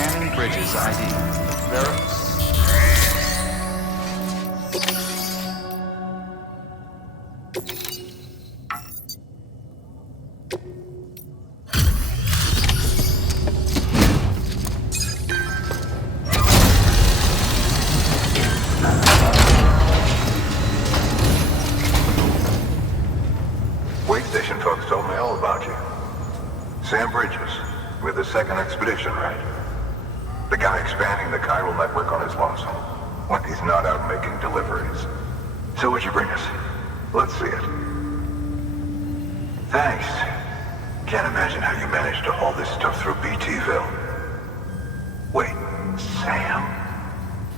Scanning Bridges ID. Wait station folks told me all about you. Sam Bridges, with the second expedition, right? The guy expanding the chiral network on his lonesome, when he's not out making deliveries. So what'd you bring us? Let's see it. Thanks. Can't imagine how you managed to haul this stuff through BTville. Wait, Sam?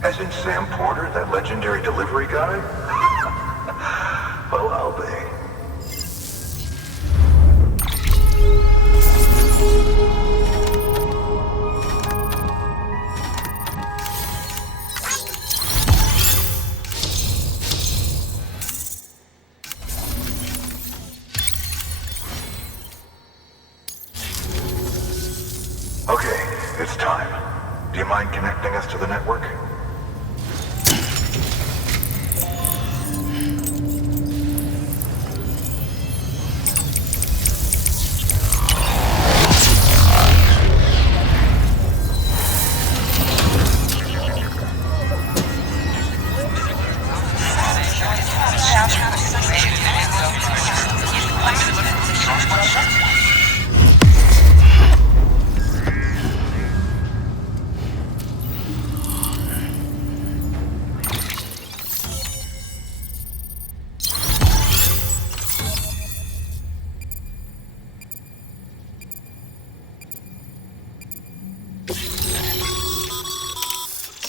As in Sam Porter, that legendary delivery guy? Well, I'll be. Okay, it's time. Do you mind connecting us to the network?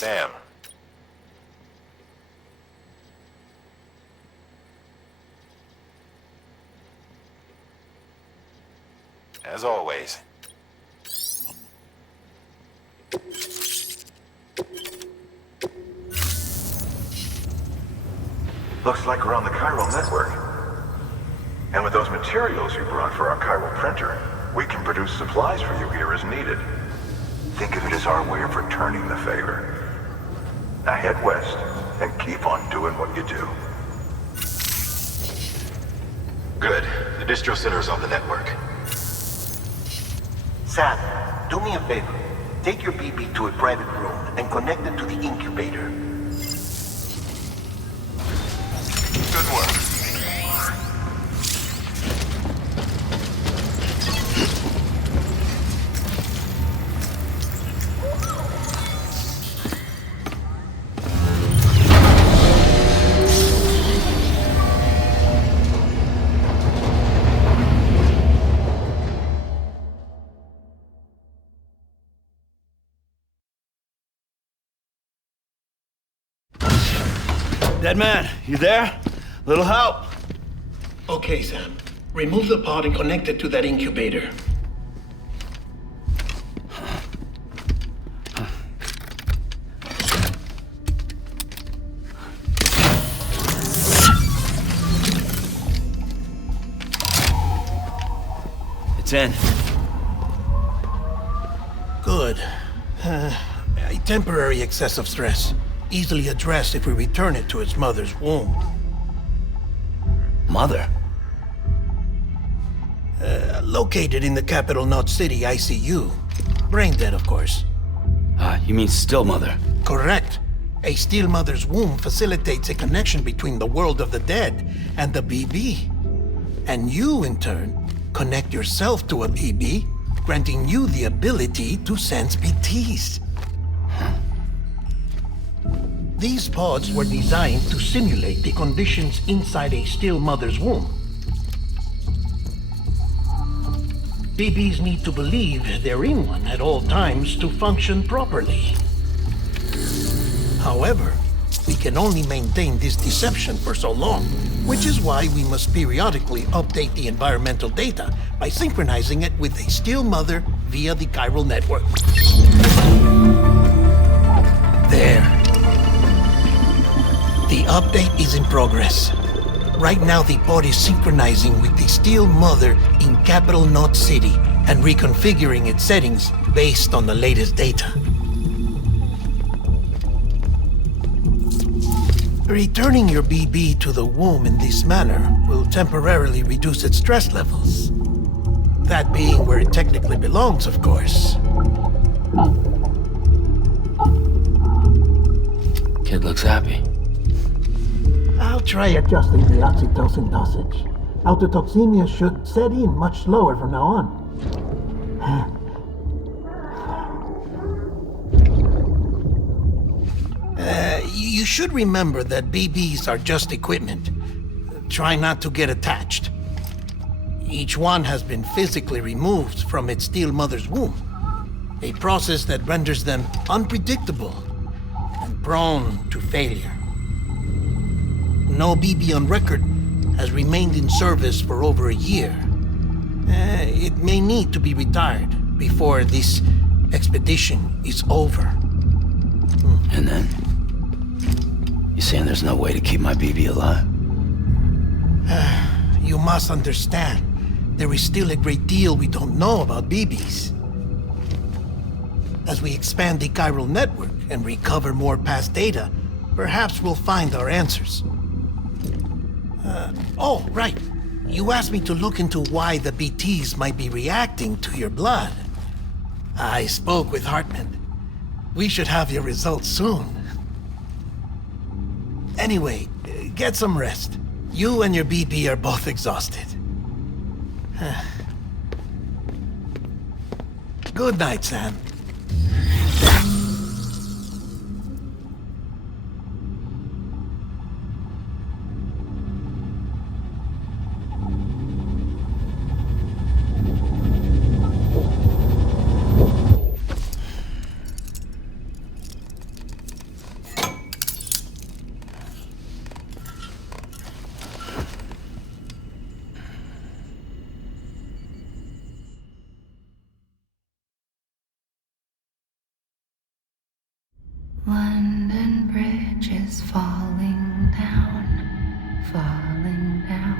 Sam. As always. Looks like we're on the chiral network. And with those materials you brought for our chiral printer, we can produce supplies for you here as needed. Think of it as our way of returning the favor. Now head west and keep on doing what you do. Good. The distro center is on the network. Sam, do me a favor. Take your BB to a private room and connect it to the incubator. Good work. Dead man, you there? Little help. Okay, Sam. Remove the pod and connect it to that incubator. It's in. Good. A temporary excess of stress. Easily addressed if we return it to its mother's womb. Mother? Located in the capital Knot City ICU. Brain dead, of course. You mean still mother? Correct. A still mother's womb facilitates a connection between the world of the dead and the BB. And you, in turn, connect yourself to a BB, granting you the ability to sense BTs. These pods were designed to simulate the conditions inside a still mother's womb. BBs need to believe they're in one at all times to function properly. However, we can only maintain this deception for so long, which is why we must periodically update the environmental data by synchronizing it with a still mother via the chiral network. There. The update is in progress. Right now, the pod is synchronizing with the still mother in capital Knot City, and reconfiguring its settings based on the latest data. Returning your BB to the womb in this manner will temporarily reduce its stress levels. That being where it technically belongs, of course. Kid looks happy. I'll try adjusting the oxytocin dosage. Autotoxemia should set in much slower from now on. You should remember that BBs are just equipment. Try not to get attached. Each one has been physically removed from its steel mother's womb. A process that renders them unpredictable and prone to failure. No BB on record has remained in service for over a year. It may need to be retired before this expedition is over. And then? You saying there's no way to keep my BB alive? You must understand, there is still a great deal we don't know about BBs. As we expand the chiral network and recover more past data, perhaps we'll find our answers. Oh, right. You asked me to look into why the BTs might be reacting to your blood. I spoke with Hartman. We should have your results soon. Anyway, get some rest. You and your BB are both exhausted. Good night, Sam. London Bridge is falling down, falling down,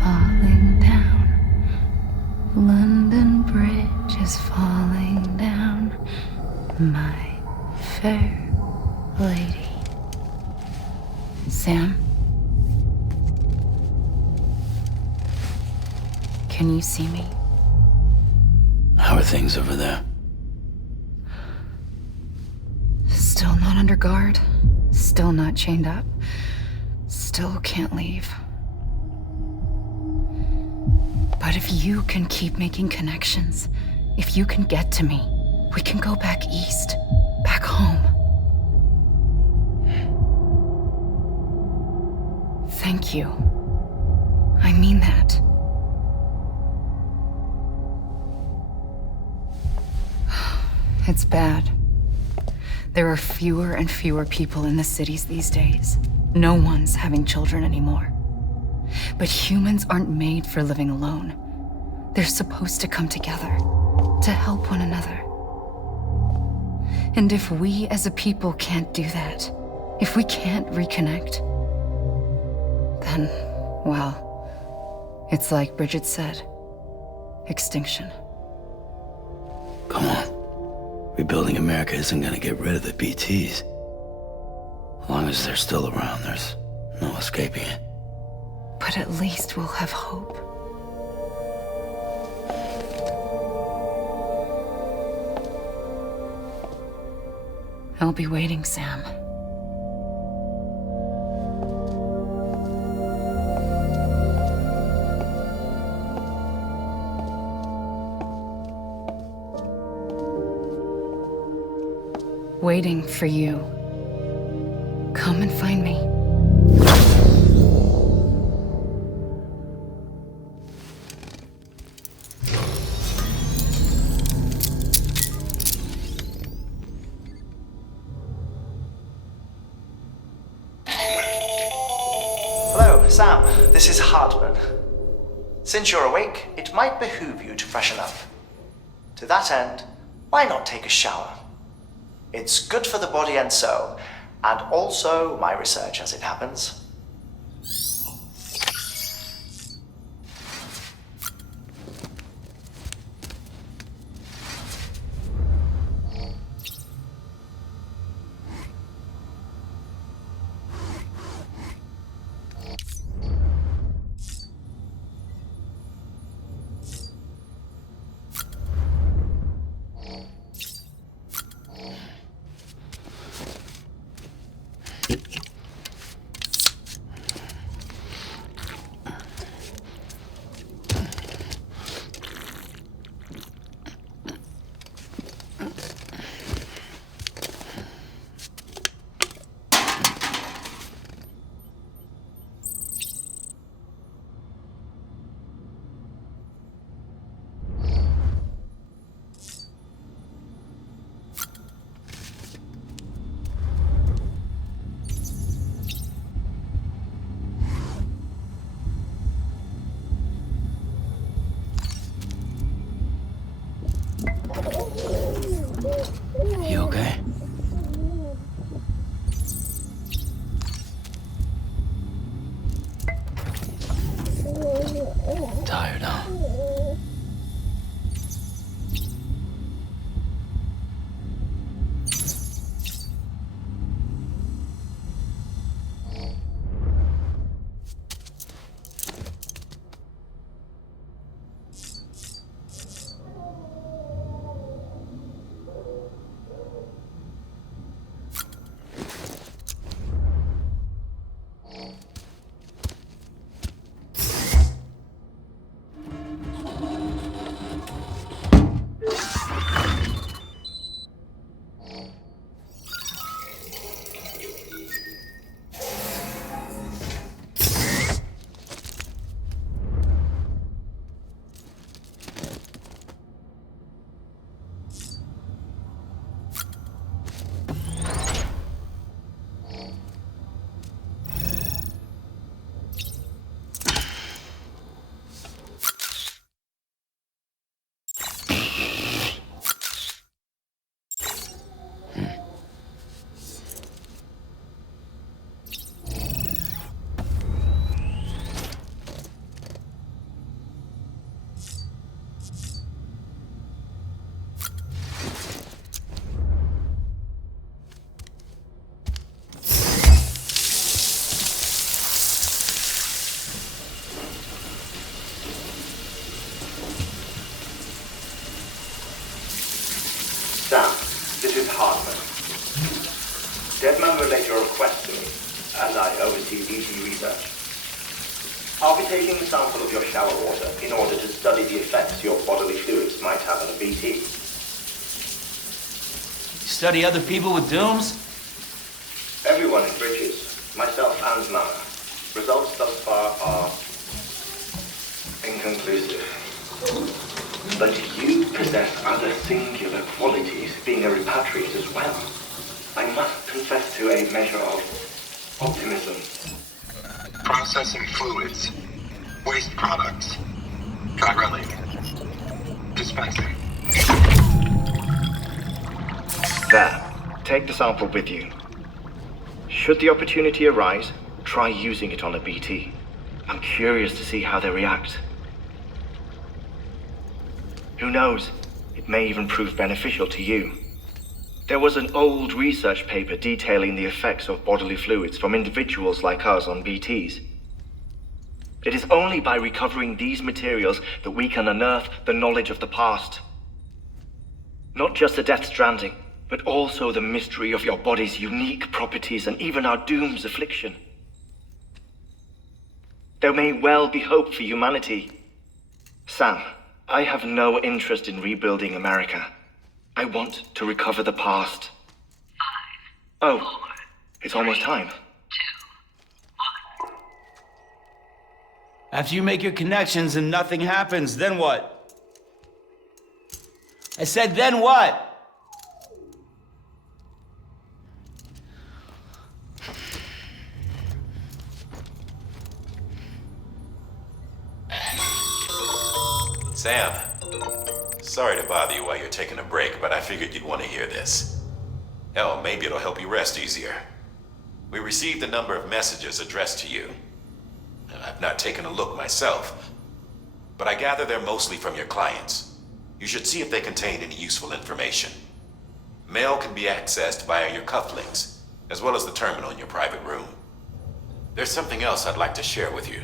falling down. London Bridge is falling down, my fair lady. Sam? Can you see me? How are things over there? Still not under guard, still not chained up, still can't leave. But if you can keep making connections, if you can get to me, we can go back east, back home. Thank you. I mean that. It's bad. There are fewer and fewer people in the cities these days. No one's having children anymore. But humans aren't made for living alone. They're supposed to come together, to help one another. And if we as a people can't do that, if we can't reconnect, then, well, it's like Bridget said, extinction. Come on. Rebuilding America isn't gonna get rid of the BTs. As long as they're still around, there's no escaping it. But at least we'll have hope. I'll be waiting, Sam. Waiting for you. Come and find me. Hello, Sam. This is Hartman. Since you're awake, it might behoove you to freshen up. To that end, why not take a shower? It's good for the body and soul, and also my research as it happens. Hartman. Deadman relayed your request to me, as I oversee BT research. I'll be taking a sample of your shower water in order to study the effects your bodily fluids might have on a BT. Study other people with dooms? Everyone in Bridges, myself and Mama. Results thus far are inconclusive. But you possess other singular qualities, being a repatriate as well. I must confess to a measure of optimism. Processing fluids. Waste products. Drilling. Dispensing. There. Take the sample with you. Should the opportunity arise, try using it on a BT. I'm curious to see how they react. Who knows? It may even prove beneficial to you. There was an old research paper detailing the effects of bodily fluids from individuals like us on BTs. It is only by recovering these materials that we can unearth the knowledge of the past. Not just the Death Stranding, but also the mystery of your body's unique properties and even our doom's affliction. There may well be hope for humanity. Sam, I have no interest in rebuilding America. I want to recover the past. 5, 4, it's almost time. 2, 1. After you make your connections and nothing happens, then what? I said, then what? Sam, sorry to bother you while you're taking a break, but I figured you'd want to hear this. Hell, maybe it'll help you rest easier. We received a number of messages addressed to you. I've not taken a look myself, but I gather they're mostly from your clients. You should see if they contain any useful information. Mail can be accessed via your cufflinks, as well as the terminal in your private room. There's something else I'd like to share with you.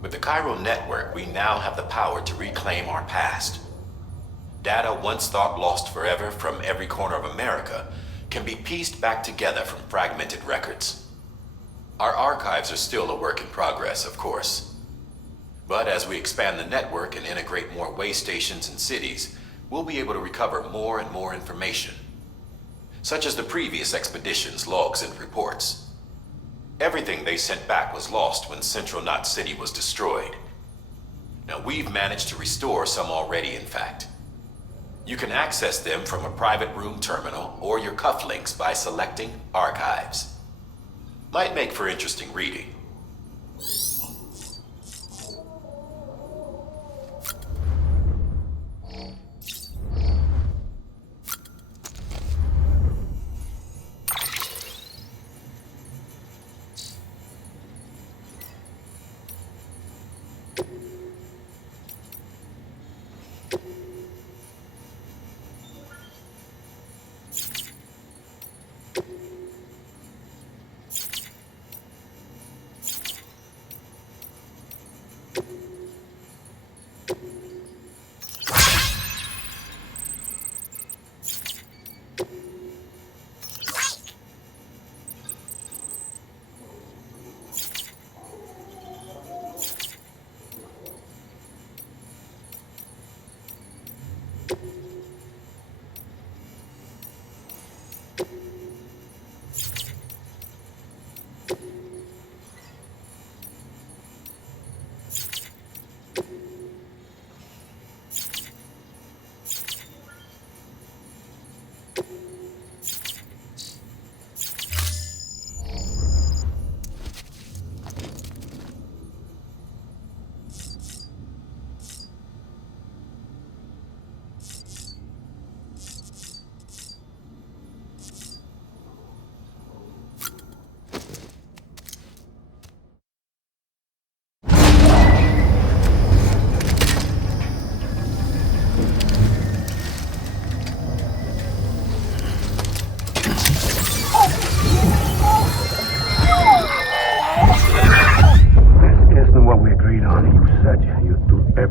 With the Chiral Network, we now have the power to reclaim our past. Data once thought lost forever from every corner of America can be pieced back together from fragmented records. Our archives are still a work in progress, of course. But as we expand the network and integrate more way stations and cities, we'll be able to recover more and more information, such as the previous expedition's logs and reports. Everything they sent back was lost when Central Knot City was destroyed. Now, we've managed to restore some already, in fact. You can access them from a private room terminal or your cufflinks by selecting Archives. Might make for interesting reading.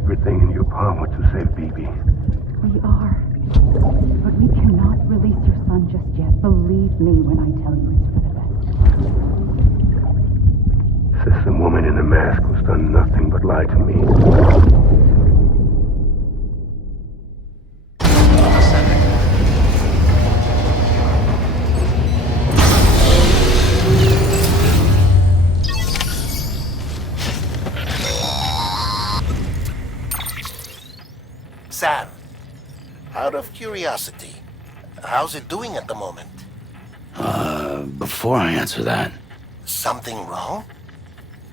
everything in your power to save BB. We are. But we cannot release your Believe me when I tell you it's for the best. System woman in the mask who's done nothing but lie to me. Sam, out of curiosity, how's it doing at the moment? Before I answer that, Something wrong?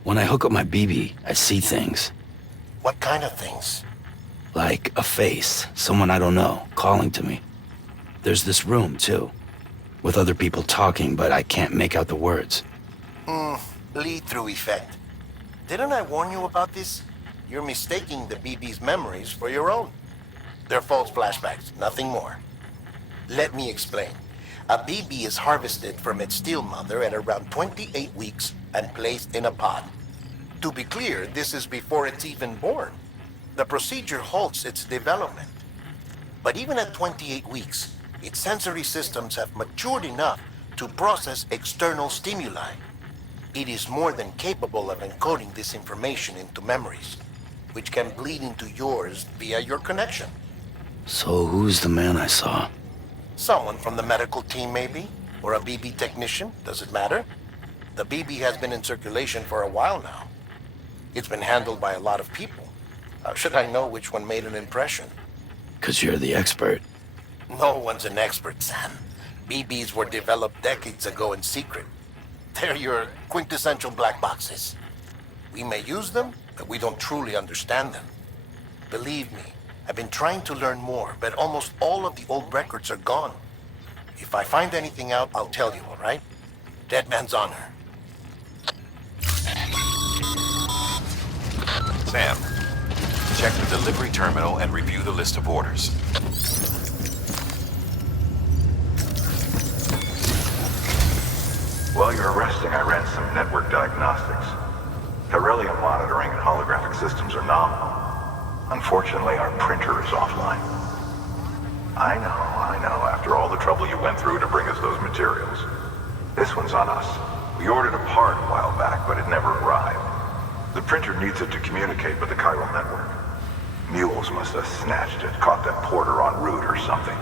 when I hook up my BB, I see things. What kind of things? Like a face, someone I don't know, calling to me. There's this room, too, with other people talking, but I can't make out the words. Lead-through effect. Didn't I warn you about this? You're mistaking the BB's memories for your own. They're false flashbacks, nothing more. Let me explain. A BB is harvested from its steel mother at around 28 weeks and placed in a pod. To be clear, this is before it's even born. The procedure halts its development. But even at 28 weeks, its sensory systems have matured enough to process external stimuli. It is more than capable of encoding this information into memories, which can bleed into yours via your connection. So who's the man I saw? Someone from the medical team, maybe? Or a BB technician? Does it matter? The BB has been in circulation for a while now. It's been handled by a lot of people. How should I know which one made an impression? 'Cause you're the expert. No one's an expert, Sam. BBs were developed decades ago in secret. They're your quintessential black boxes. We may use them, but we don't truly understand them. Believe me, I've been trying to learn more, but almost all of the old records are gone. If I find anything out, I'll tell you, all right? Dead man's honor. Sam, check the delivery terminal and review the list of orders. While you're resting, I ran some network diagnostics. Beryllium monitoring and holographic systems are nominal. Unfortunately, our printer is offline. I know. After all the trouble you went through to bring us those materials. This one's on us. We ordered a part a while back, but it never arrived. The printer needs it to communicate with the chiral network. Mules must have snatched it, caught that porter en route or something.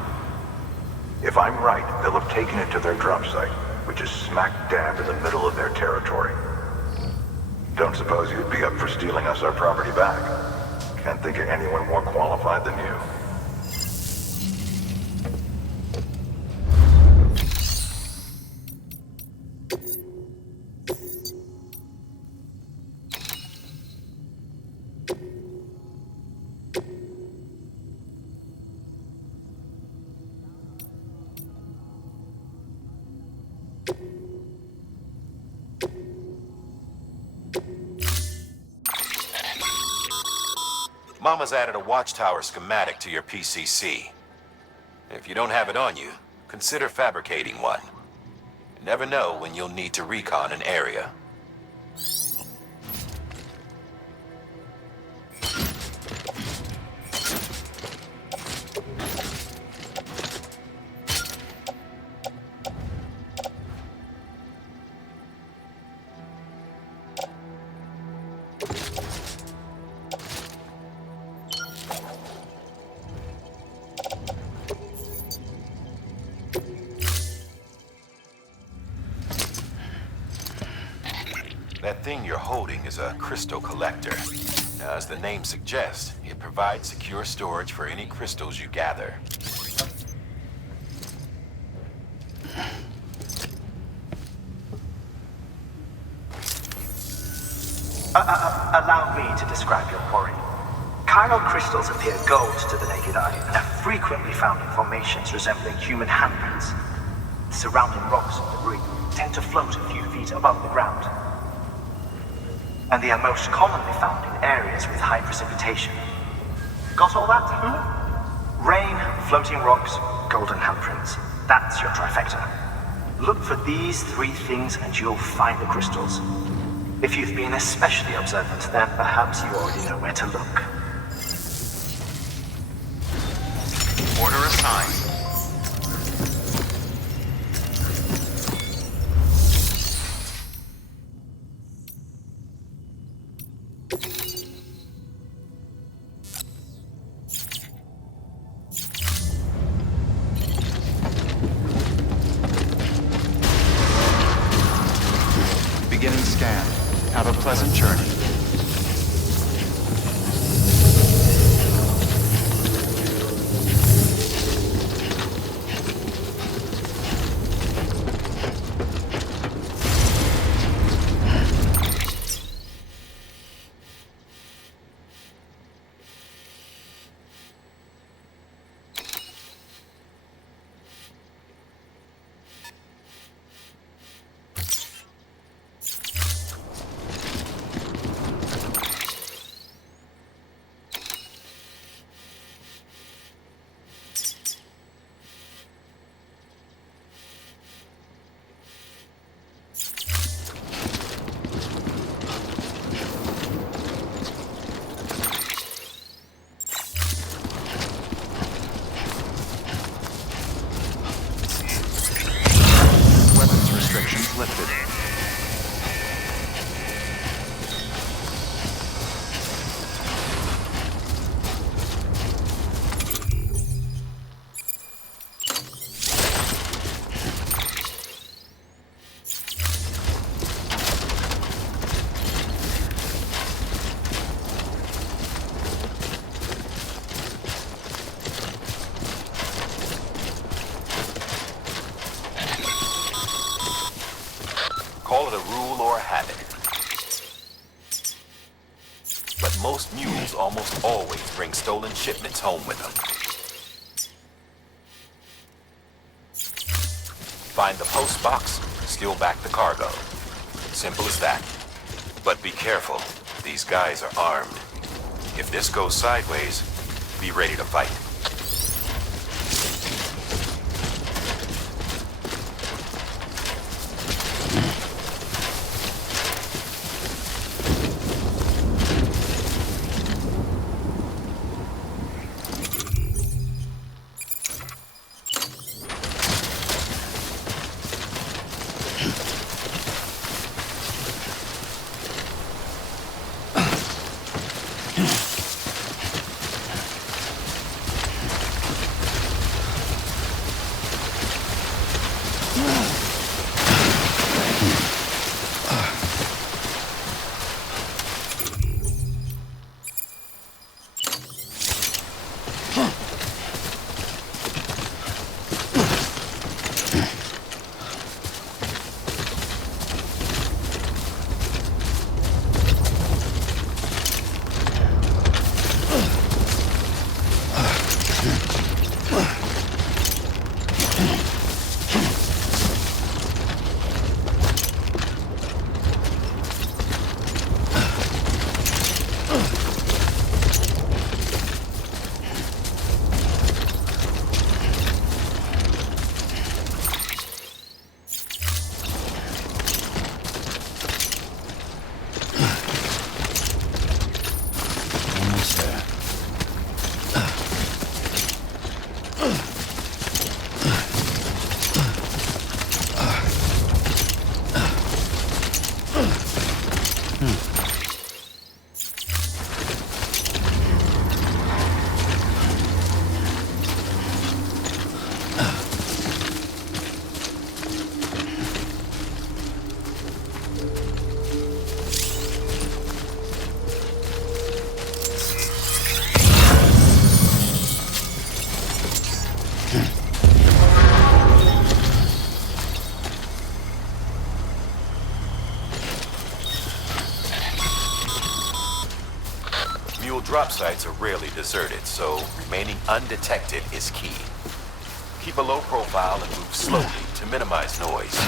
If I'm right, they'll have taken it to their drop site, which is smack dab in the middle of their territory. Don't suppose you'd be up for stealing us our property back? Can't think of anyone more qualified than you. Mama's added a watchtower schematic to your PCC. If you don't have it on you, consider fabricating one. You never know when you'll need to recon an area. That thing you're holding is a crystal collector. Now, as the name suggests, it provides secure storage for any crystals you gather. Allow me to describe your quarry. Chiral crystals appear gold to the naked eye and are frequently found in formations resembling human handprints. Surrounding rocks and debris tend to float a few feet above the ground. And they are most commonly found in areas with high precipitation. Got all that? Rain, floating rocks, golden handprints. That's your trifecta. Look for these three things and you'll find the crystals. If you've been especially observant, then perhaps you already know where to look. Order assigned. scan. Have a pleasant journey. Restrictions lifted. Call it a rule or a habit. But most mules almost always bring stolen shipments home with them. Find the post box, steal back the cargo. Simple as that. But be careful, these guys are armed. If this goes sideways, be ready to fight. Drop sites are rarely deserted, so remaining undetected is key. Keep a low profile and move slowly to minimize noise.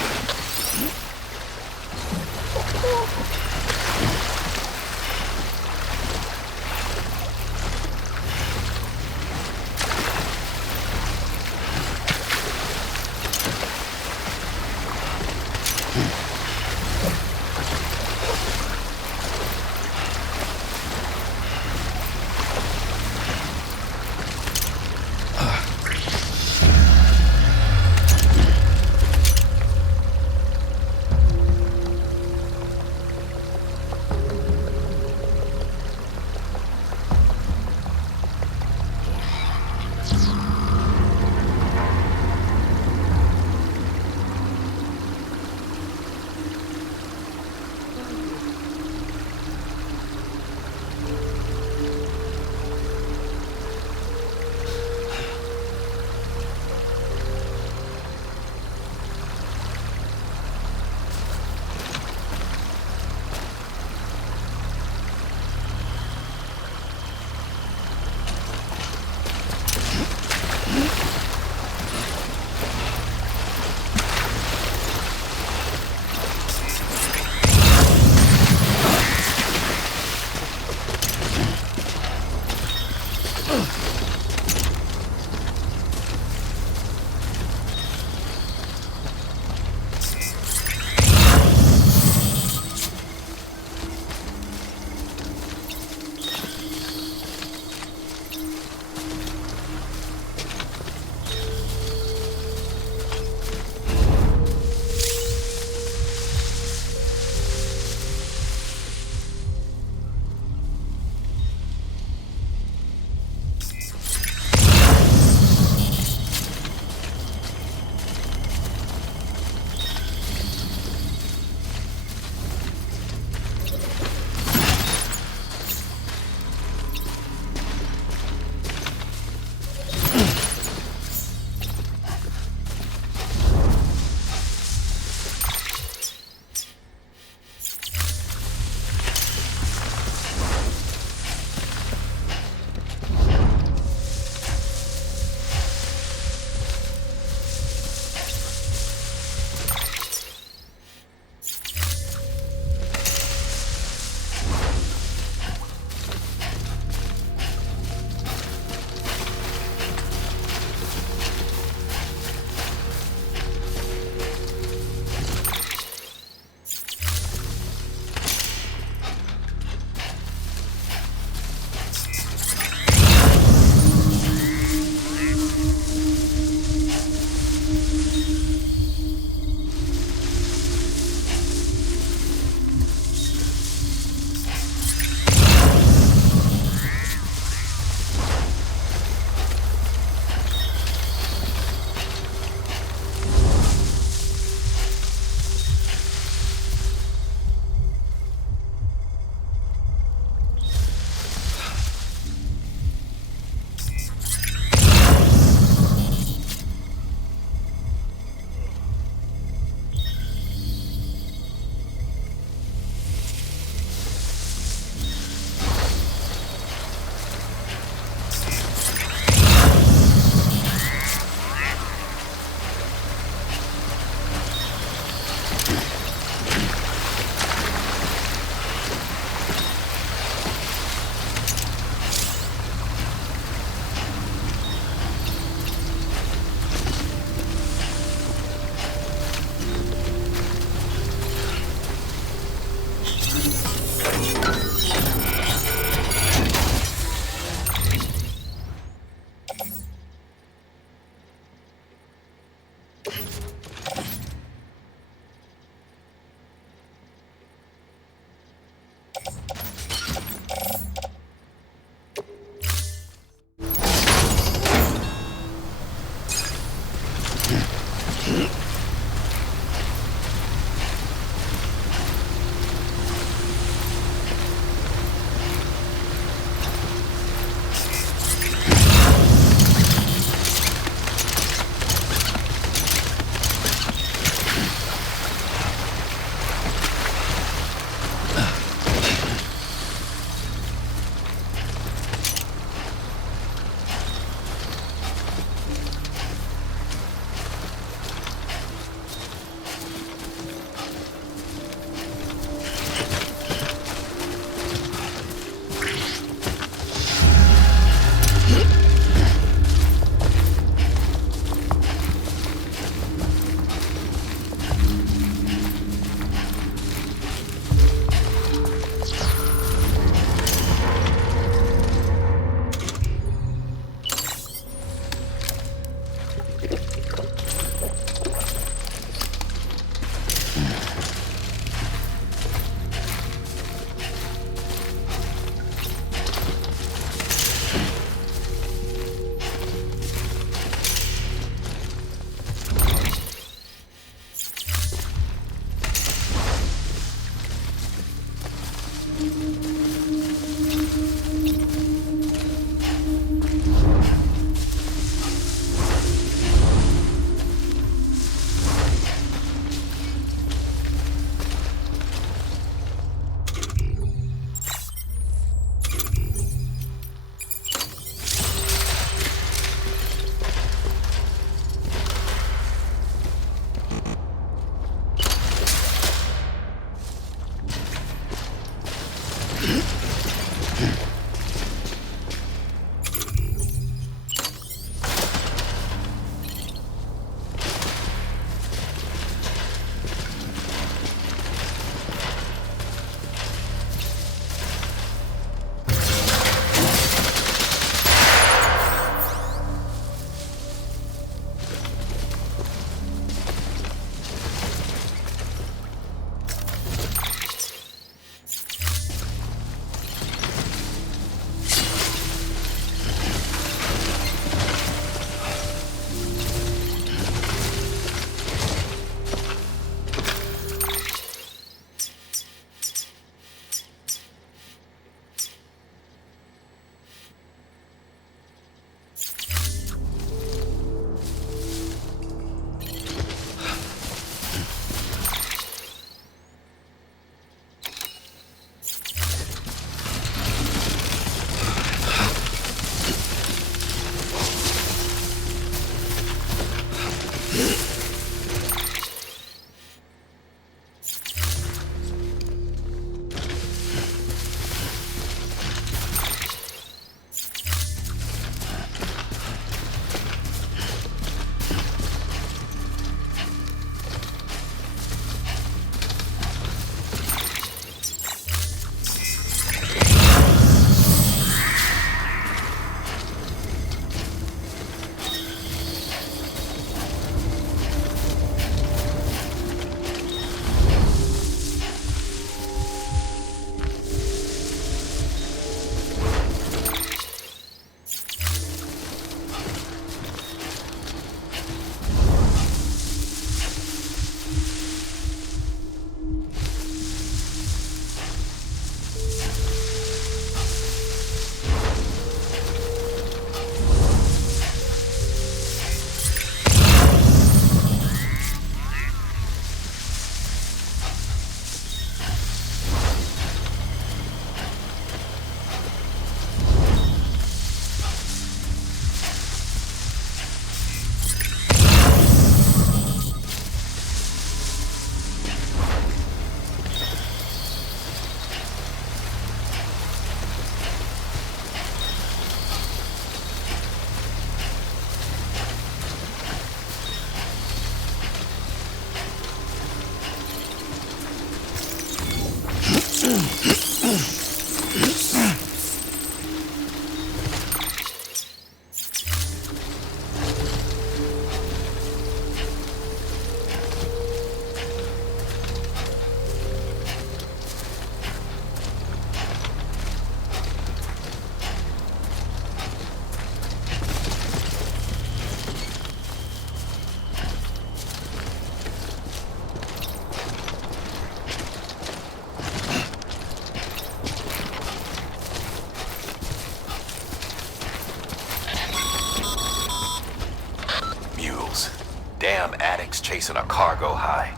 Damn addicts chasing a cargo high.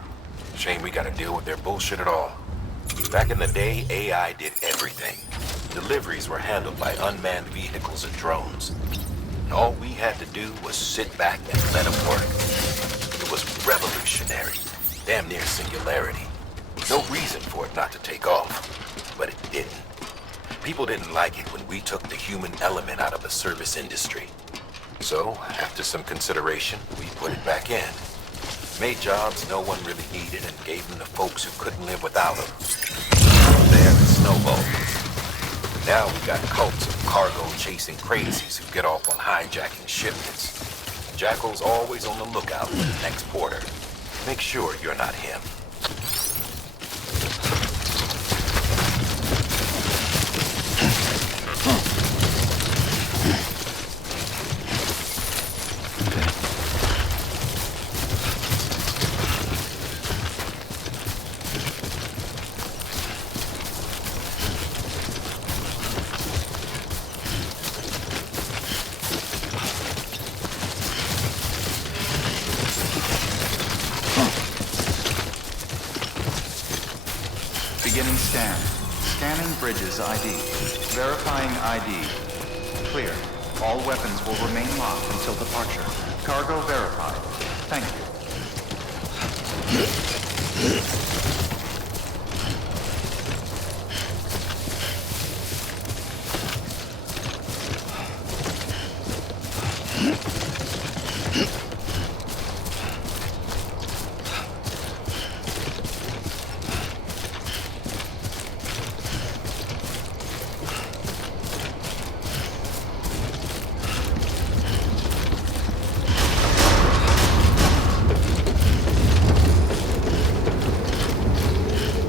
Shame we gotta deal with their bullshit at all. Back in the day, AI did everything. Deliveries were handled by unmanned vehicles and drones. And all we had to do was sit back and let them work. It was revolutionary. Damn near singularity. No reason for it not to take off. But it didn't. People didn't like it when we took the human element out of the service industry. So, after some consideration, we put it back in. Made jobs no one really needed and gave them to folks who couldn't live without them. From there, it snowballed. Now we got cults of cargo-chasing crazies who get off on hijacking shipments. Jackal's always on the lookout for the next porter. Make sure you're not him. Beginning scan. Scanning Bridges ID. Verifying ID. Clear. All weapons will remain locked until departure. Cargo verified. Thank you.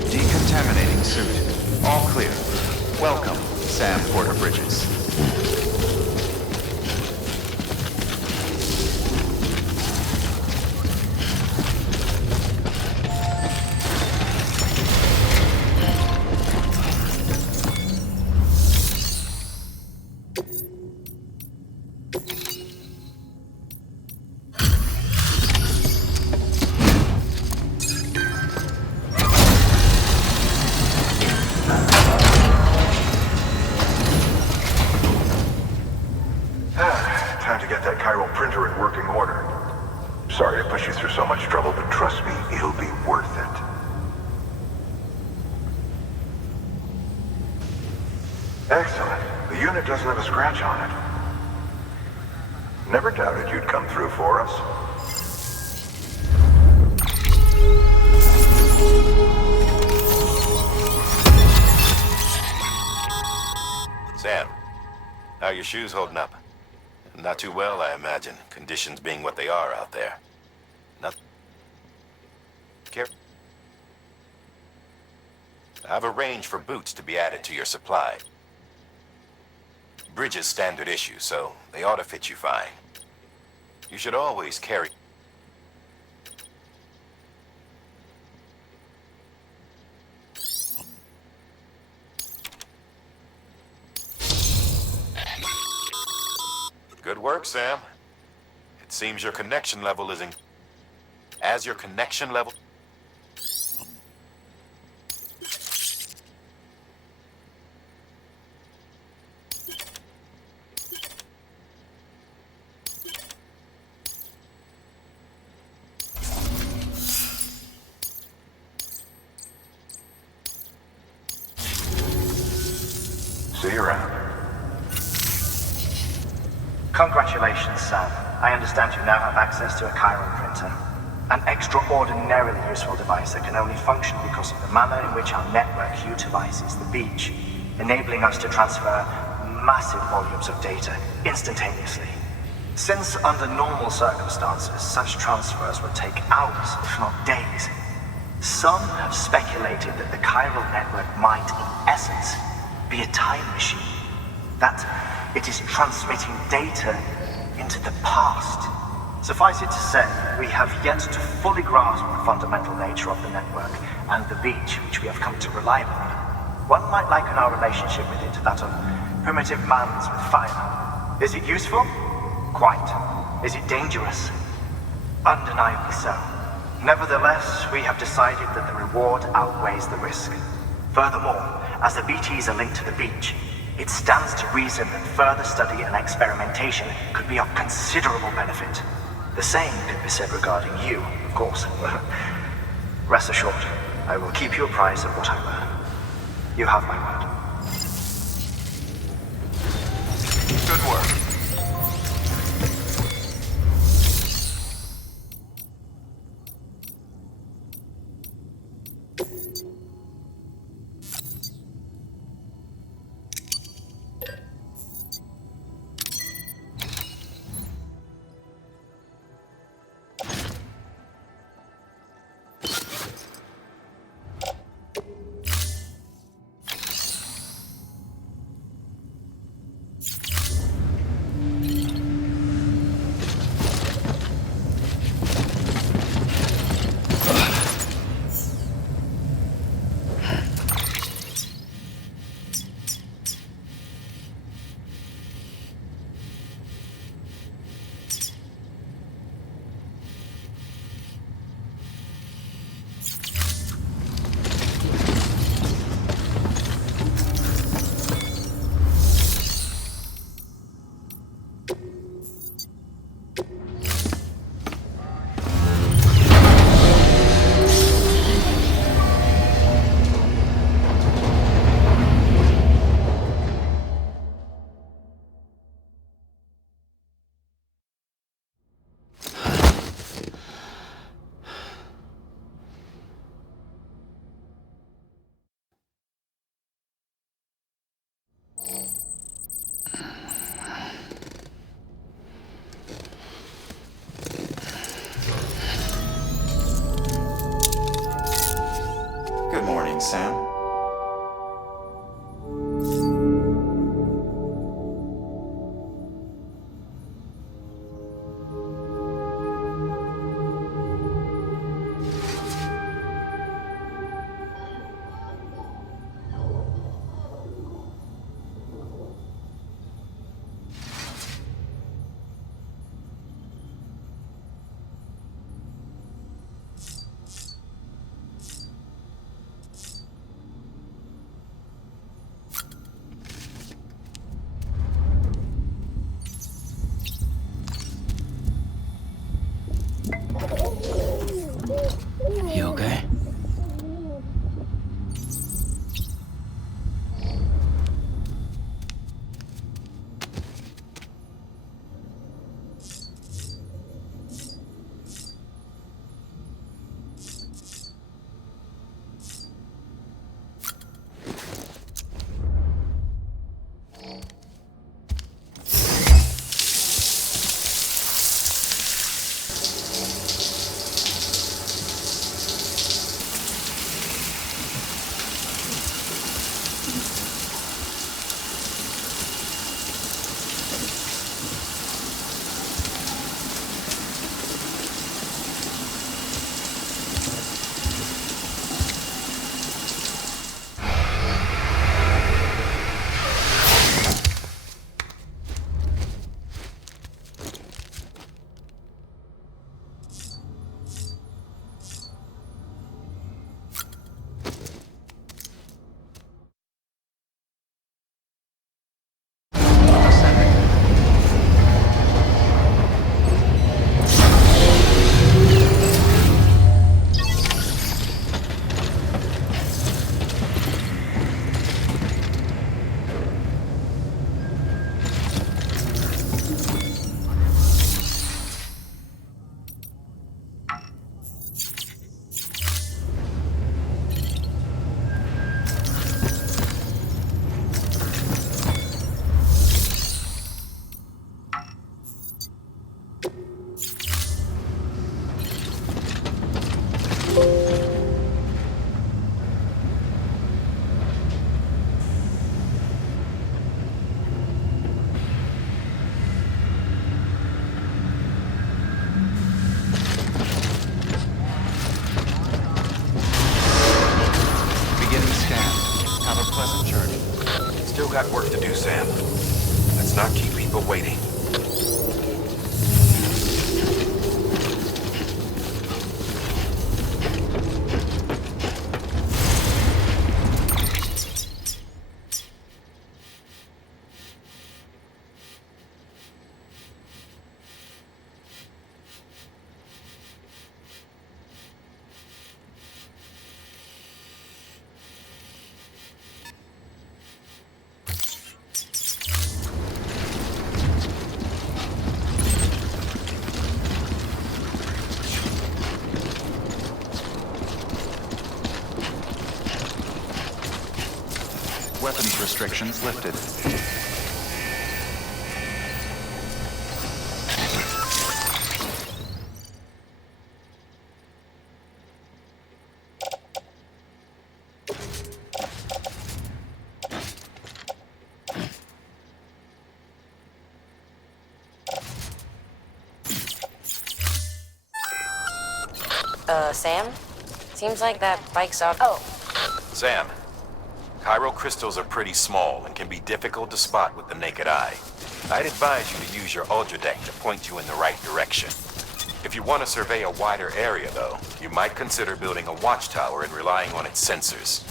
Decontaminating suit. All clear. Welcome, Sam Porter Bridges. Time to get that chiral printer in working order. Sorry to push you through so much trouble, but trust me, it'll be worth it. Excellent. The unit doesn't have a scratch on it. Never doubted you'd come through for us. Sam, how are your shoes holding up? Not too well, I imagine. Conditions being what they are out there. Not... Care... I've arranged for boots to be added to your supply. Bridges standard issue, so they ought to fit you fine. You should always carry... Good work, Sam. It seems your connection level is in... As your connection level... See you around. Congratulations, Sam. I understand you now have access to a chiral printer. An extraordinarily useful device that can only function because of the manner in which our network utilizes the beach, enabling us to transfer massive volumes of data instantaneously. Since under normal circumstances, such transfers would take hours, if not days, some have speculated that the chiral network might, in essence, be a time machine. That it is transmitting data into the past. Suffice it to say, we have yet to fully grasp the fundamental nature of the network and the beach which we have come to rely upon. One might liken our relationship with it to that of primitive mans with fire. Is it useful? Quite. Is it dangerous? Undeniably so. Nevertheless, we have decided that the reward outweighs the risk. Furthermore, as the BTs are linked to the beach, it stands to reason that further study and experimentation could be of considerable benefit. The same could be said regarding you, of course. Rest assured, I will keep you apprised of what I learn. You have my word. Good work. Good morning, Sam. You okay? still got work to do, Sam. Let's not keep people waiting. Weapons restrictions lifted. Sam? Seems like that bike's out. Oh. Sam, chiral crystals are pretty small and can be difficult to spot with the naked eye. I'd advise you to use your ultradeck to point you in the right direction. If you want to survey a wider area, though, you might consider building a watchtower and relying on its sensors.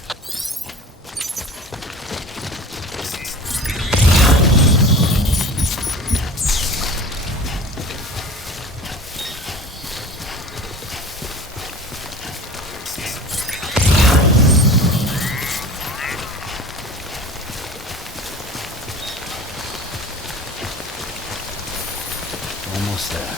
Almost there.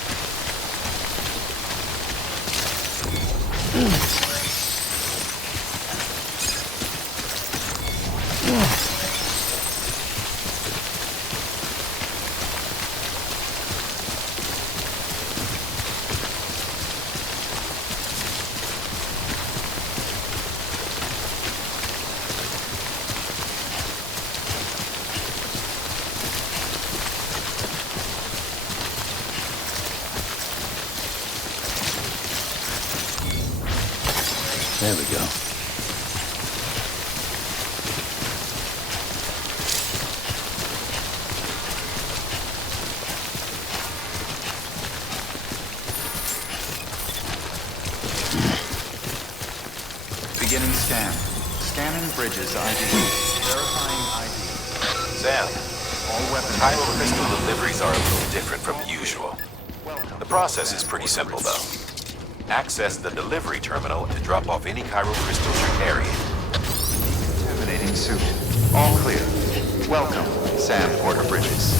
There we go. Beginning scan. Scanning bridges ID. Verifying ID. Sam, All weapons. chiral crystal deliveries are a little different from usual. The process is pretty simple, though. Access the delivery terminal to drop off any chiral crystals you're carrying. Contaminating suit. All clear. Welcome, Sam Porter Bridges.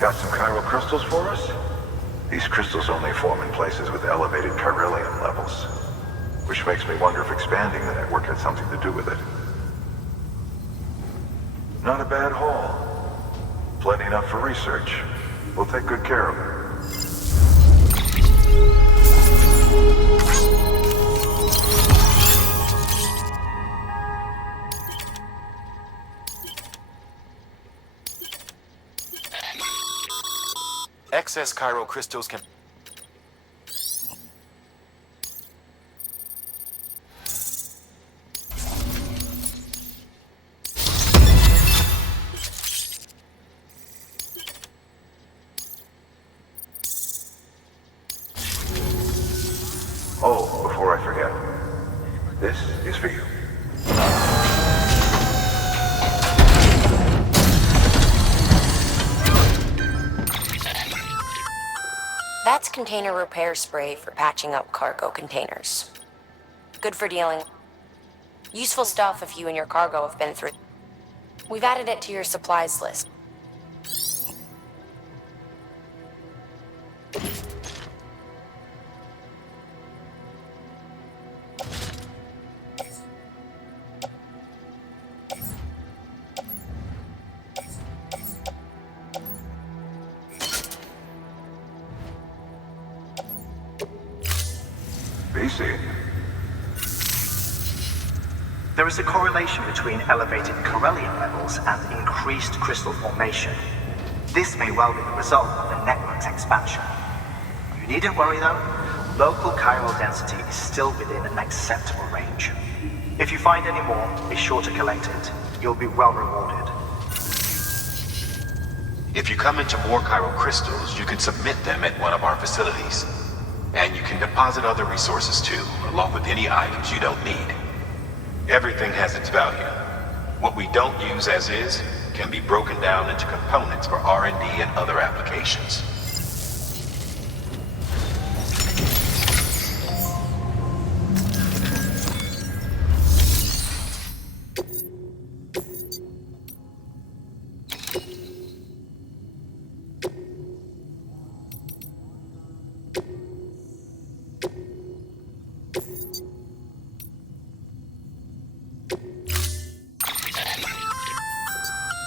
Got some chiral crystals for us? These crystals only form in places with elevated chiralium levels, which makes me wonder if expanding the network had something to do with it. Not a bad haul. Plenty enough for research. We'll take good care of it. Excess chiral crystals can... That's container repair spray for patching up cargo containers. Good for dealing. Useful stuff if you and your cargo have been through. We've added it to your supplies list. BC. There is a correlation between elevated Corellian levels and increased crystal formation. This may well be the result of the network's expansion. You needn't worry though, local chiral density is still within an acceptable range. If you find any more, be sure to collect it. You'll be well rewarded. If you come into more chiral crystals, you can submit them at one of our facilities. And you can deposit other resources too, along with any items you don't need. Everything has its value. What we don't use as is can be broken down into components for R&D and other applications.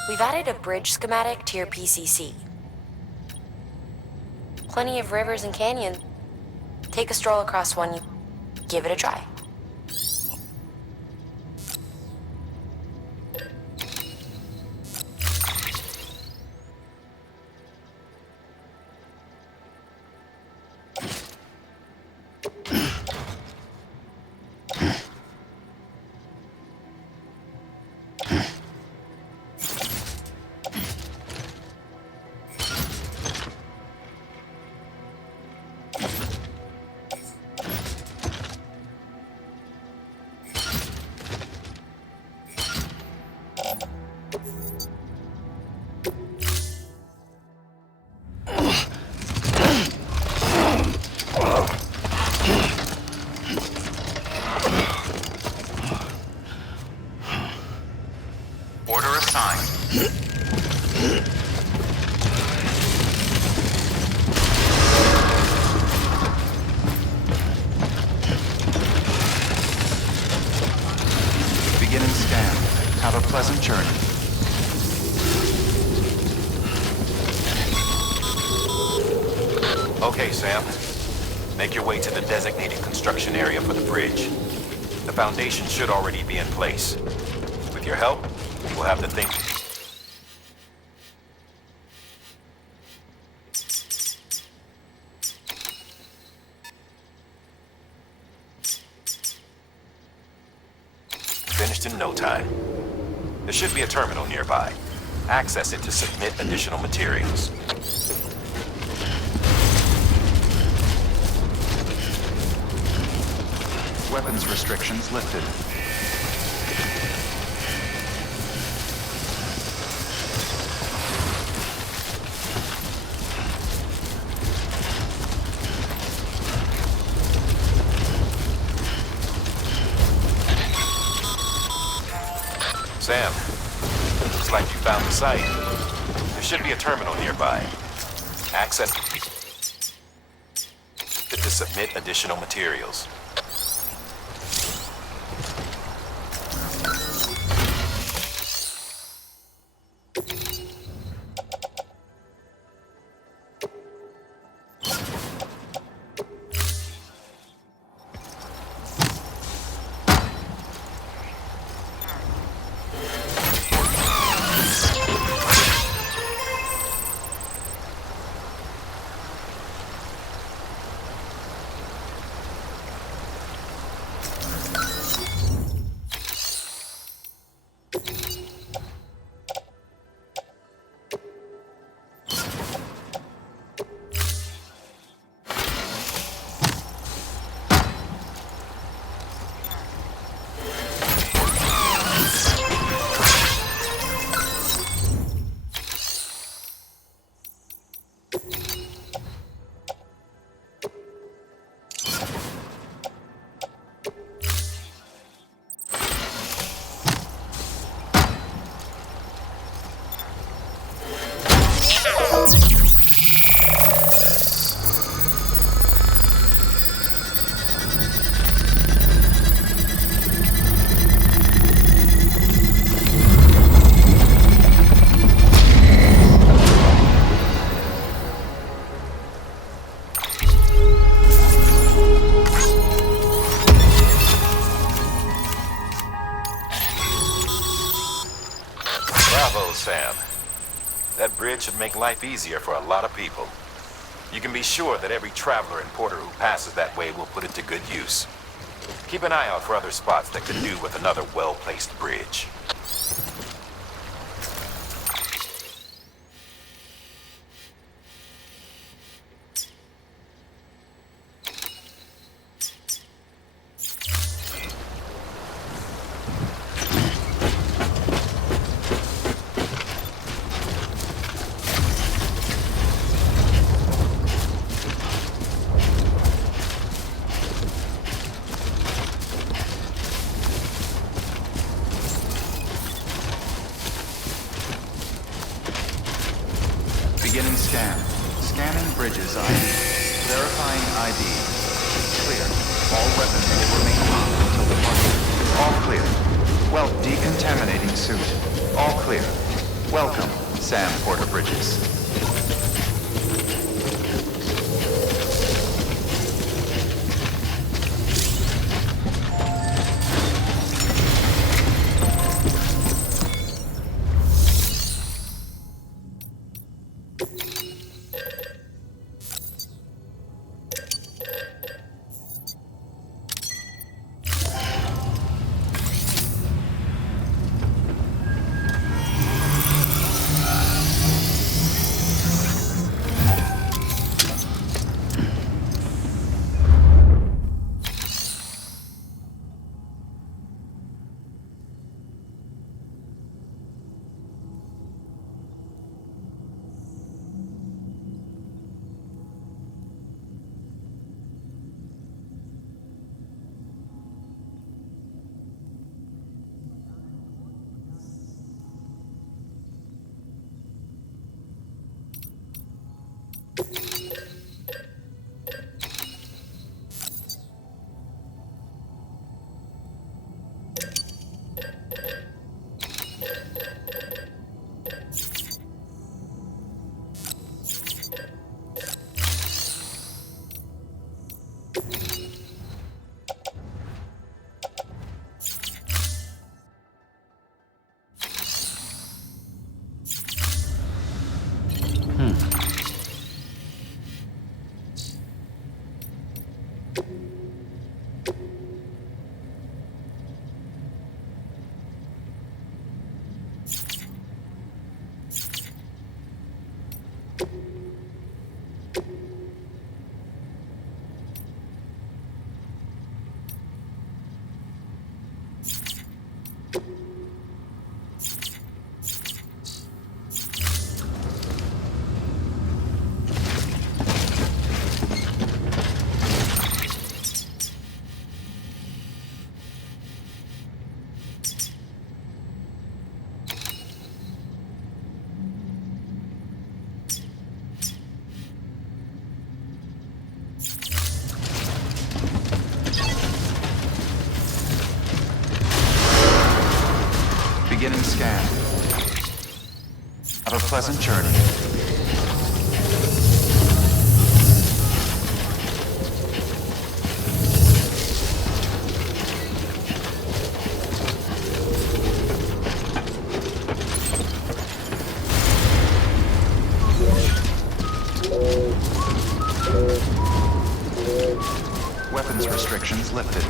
We've added a bridge schematic to your PCC. Plenty of rivers and canyons. Take a stroll across one, give it a try. Order assigned. Beginning scan. Have a pleasant journey. Okay, Sam. Make your way to the designated construction area for the bridge. The foundation should already be in place. With your help, we'll have the thing. Finished in no time. There should be a terminal nearby. Access it to submit additional materials. Weapons restrictions lifted. Sam, looks like you found the site. There should be a terminal nearby. Access it to submit additional materials. Sam. That bridge should make life easier for a lot of people. You can be sure that every traveler and porter who passes that way will put it to good use. Keep an eye out for other spots that could do with another well-placed bridge. Beginning scan. Scanning bridges ID. Verifying ID. Clear. All weapons will remain locked until departure. All clear. Well, decontaminating suit. All clear. Welcome, Sam Porter Bridges. Beginning scan. Have a pleasant journey. Weapons restrictions lifted.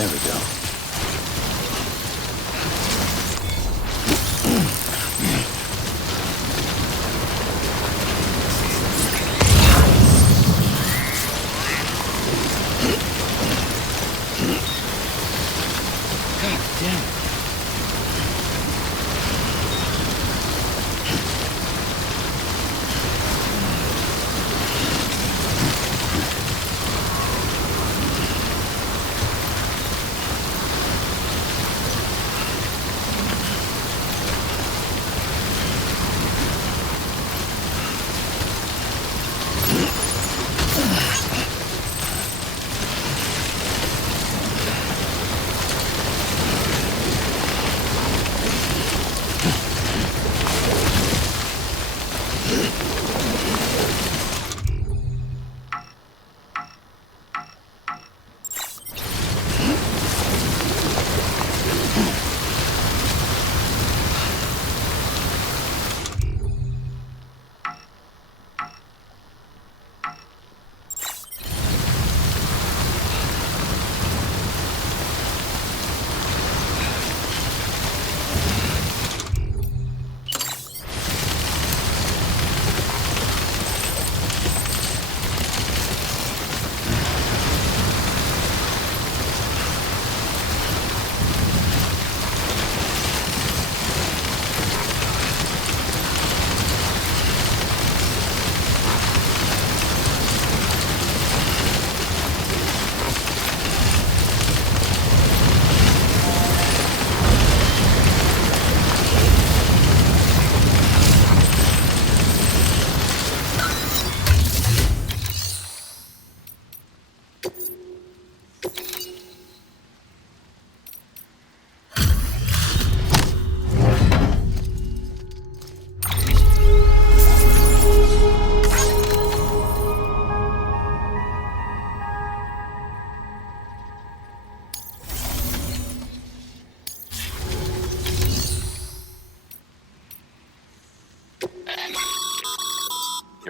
There we go. God damn it.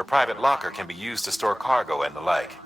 Your private locker can be used to store cargo and the like.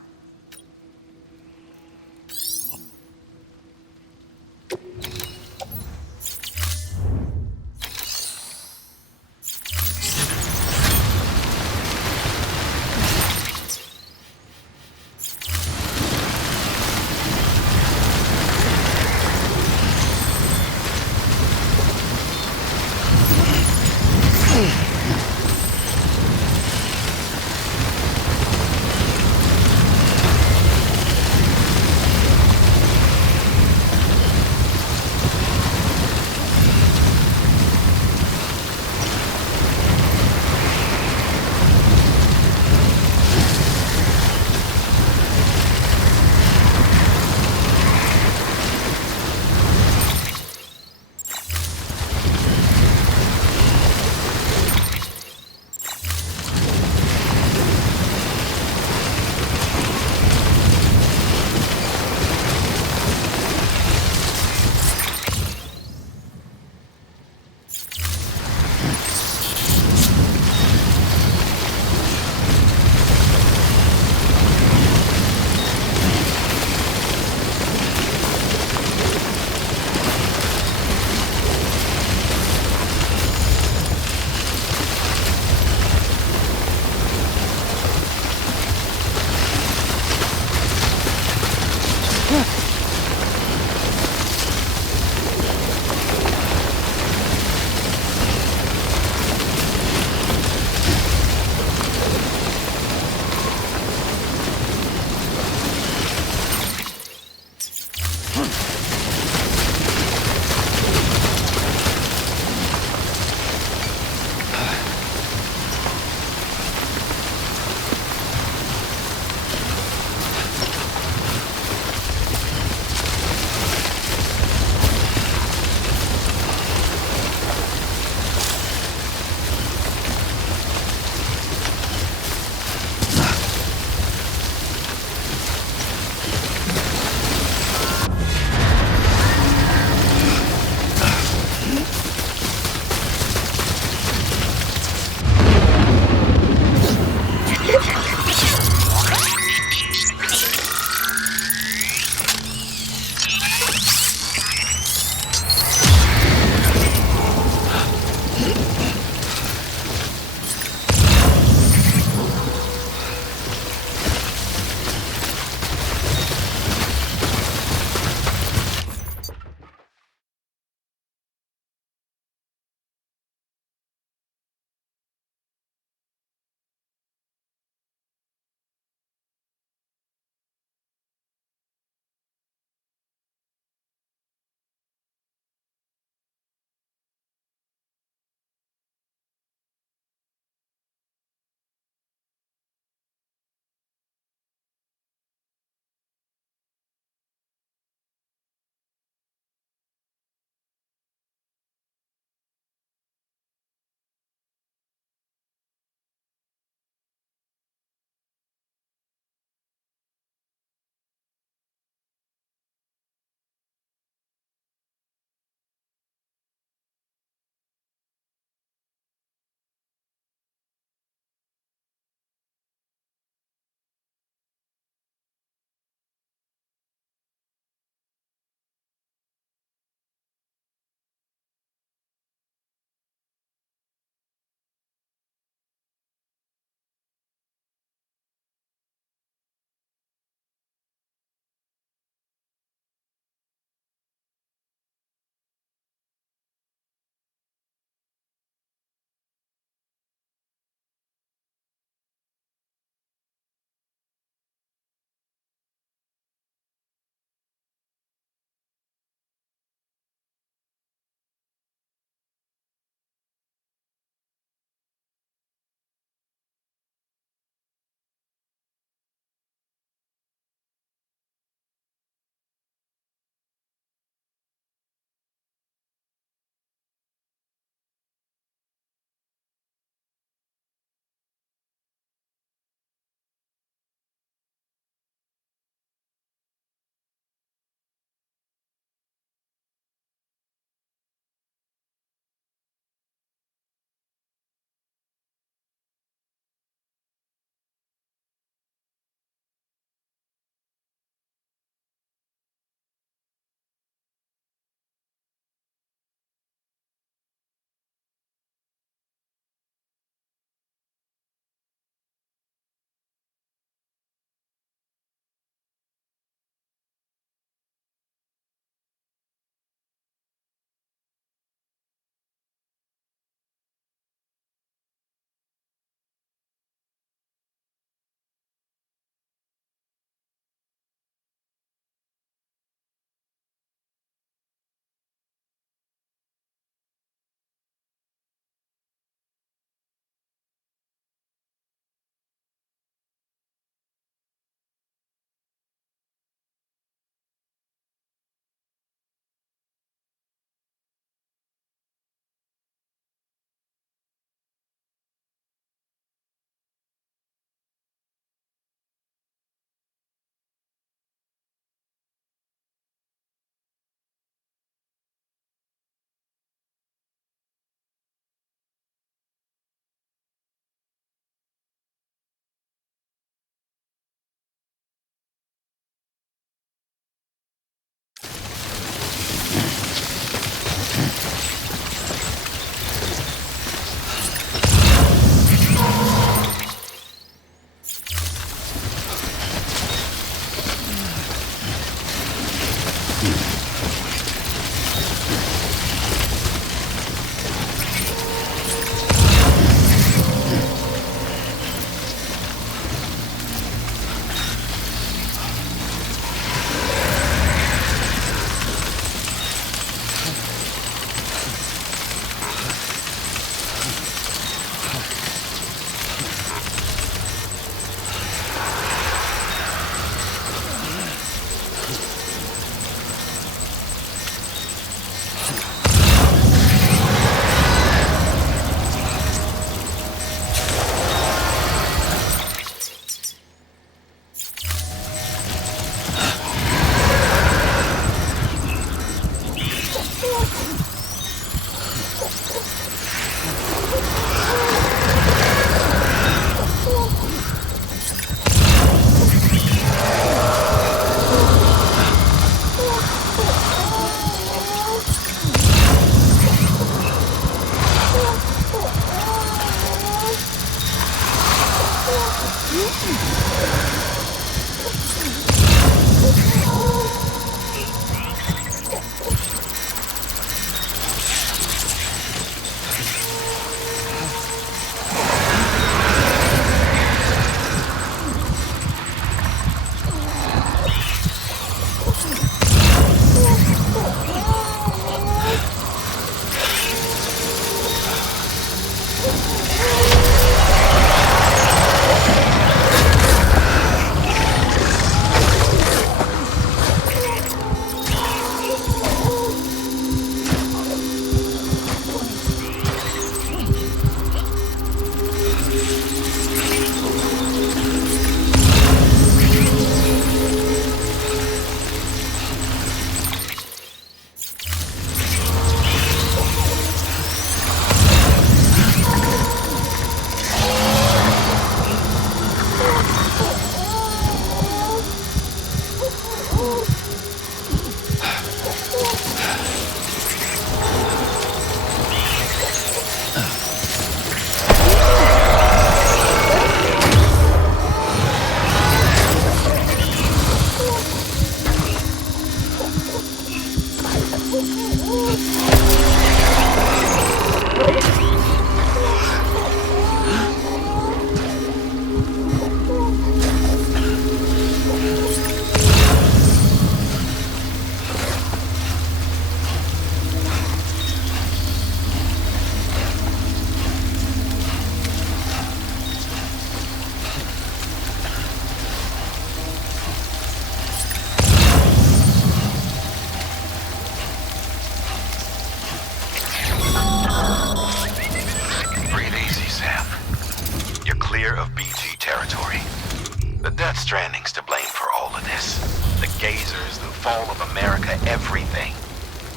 Stranding's to blame for all of this. The gazers, the fall of America, everything.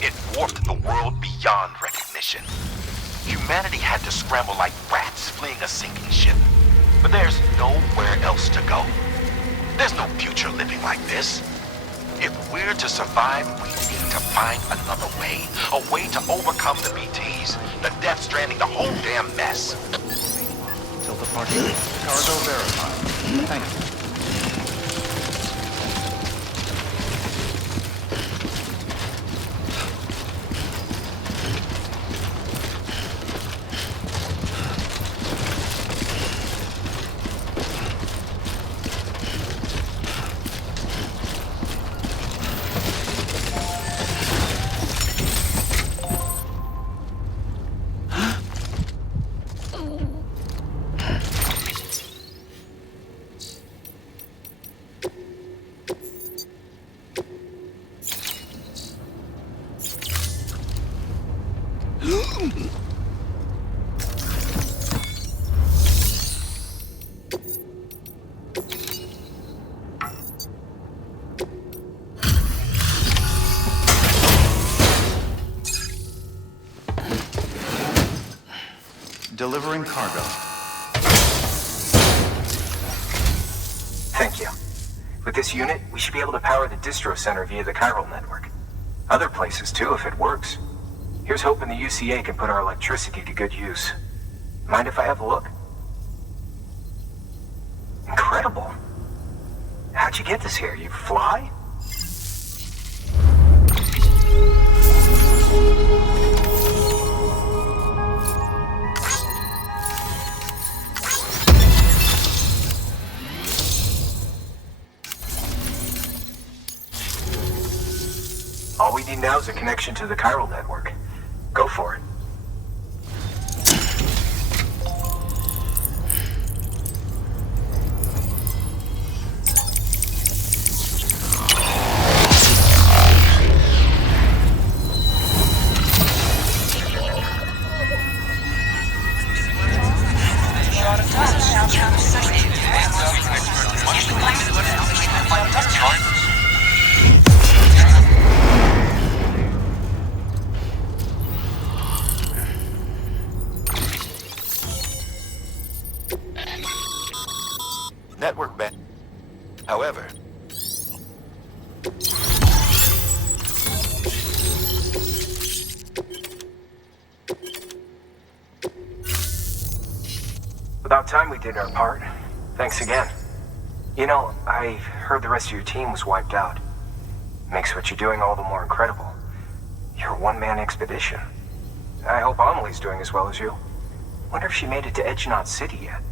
It warped the world beyond recognition. Humanity had to scramble like rats fleeing a sinking ship. But there's nowhere else to go. There's no future living like this. If we're to survive, we need to find another way. A way to overcome the BTs, the Death Stranding, the whole damn mess. Till departure. Cargo verified. Thank you. Delivering cargo. Thank you. With this unit, we should be able to power the distro center via the chiral network. Other places too, if it works. Here's hoping the UCA can put our electricity to good use. Mind if I have a look? Incredible. How'd you get this here? You fly? All we need now is a connection to the chiral network. Go for it. Network back. However, About time we did our part. Thanks again. You know, I heard the rest of your team was wiped out. Makes what you're doing all the more incredible. You're a one-man expedition. I hope Amelie's doing as well as you. Wonder if she made it to Edgenot City yet.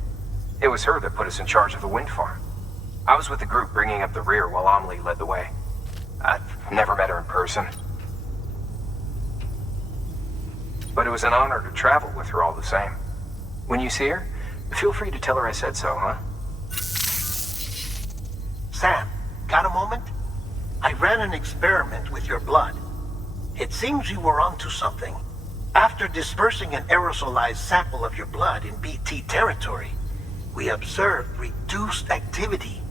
It was her that put us in charge of the wind farm. I was with the group bringing up the rear while Amelie led the way. I've never met her in person. But it was an honor to travel with her all the same. When you see her, feel free to tell her I said so, huh? Sam, got a moment? I ran an experiment with your blood. It seems you were onto something. After dispersing an aerosolized sample of your blood in BT territory, we observed reduced activity.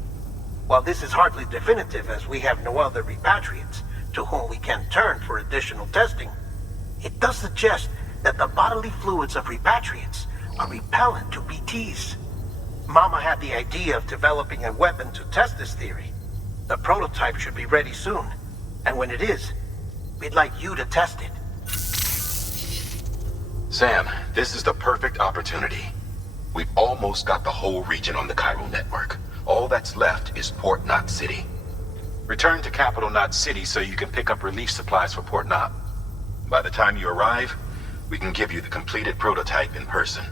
While this is hardly definitive as we have no other repatriates to whom we can turn for additional testing, it does suggest that the bodily fluids of repatriates are repellent to BTs. Mama had the idea of developing a weapon to test this theory. The prototype should be ready soon, and when it is, we'd like you to test it. Sam, this is the perfect opportunity. We've almost got the whole region on the chiral network. All that's left is Port Knot City. Return to Capital Knot City so you can pick up relief supplies for Port Knot. By the time you arrive, we can give you the completed prototype in person.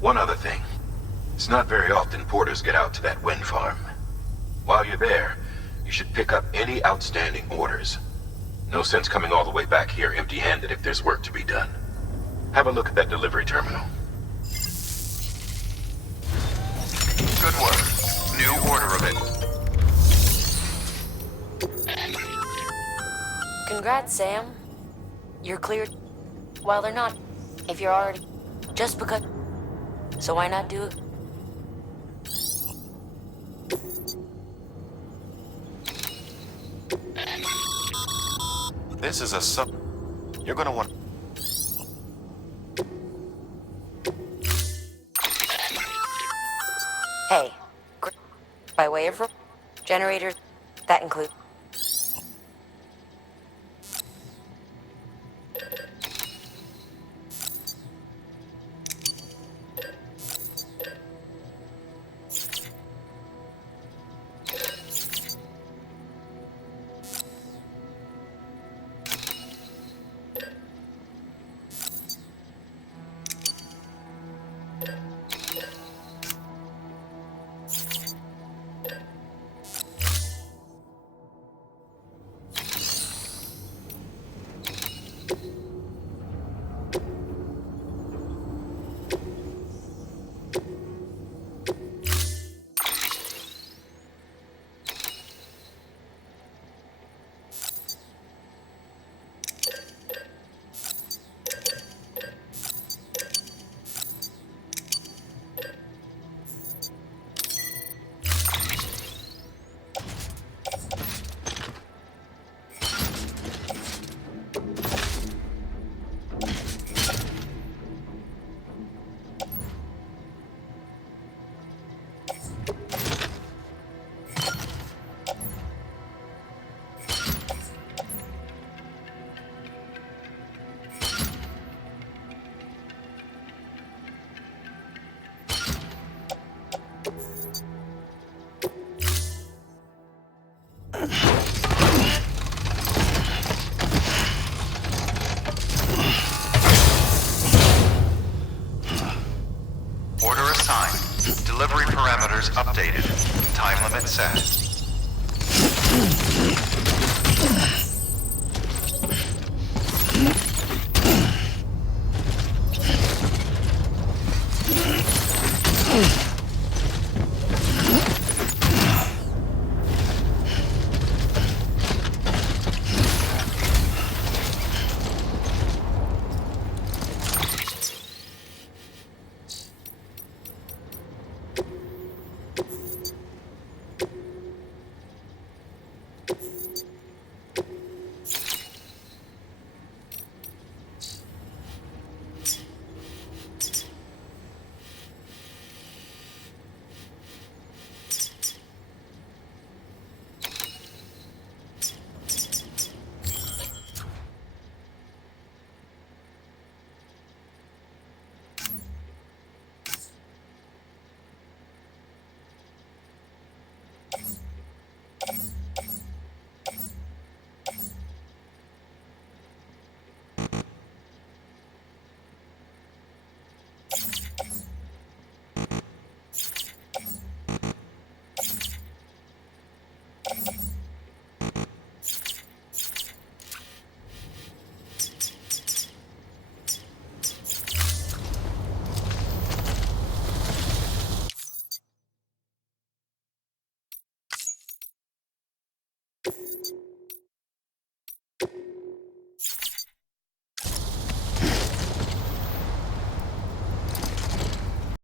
One other thing. It's not very often porters get out to that wind farm. While you're there, you should pick up any outstanding orders. No sense coming all the way back here empty-handed if there's work to be done. Have a look at that delivery terminal. Good work. New order of it. Congrats, Sam. You're cleared. Well, they're not. If you're already... Just because... So why not do it? This is a sub... You're gonna want... Hey. By way of... Generators, that includes... Order assigned. Delivery parameters updated. Time limit set.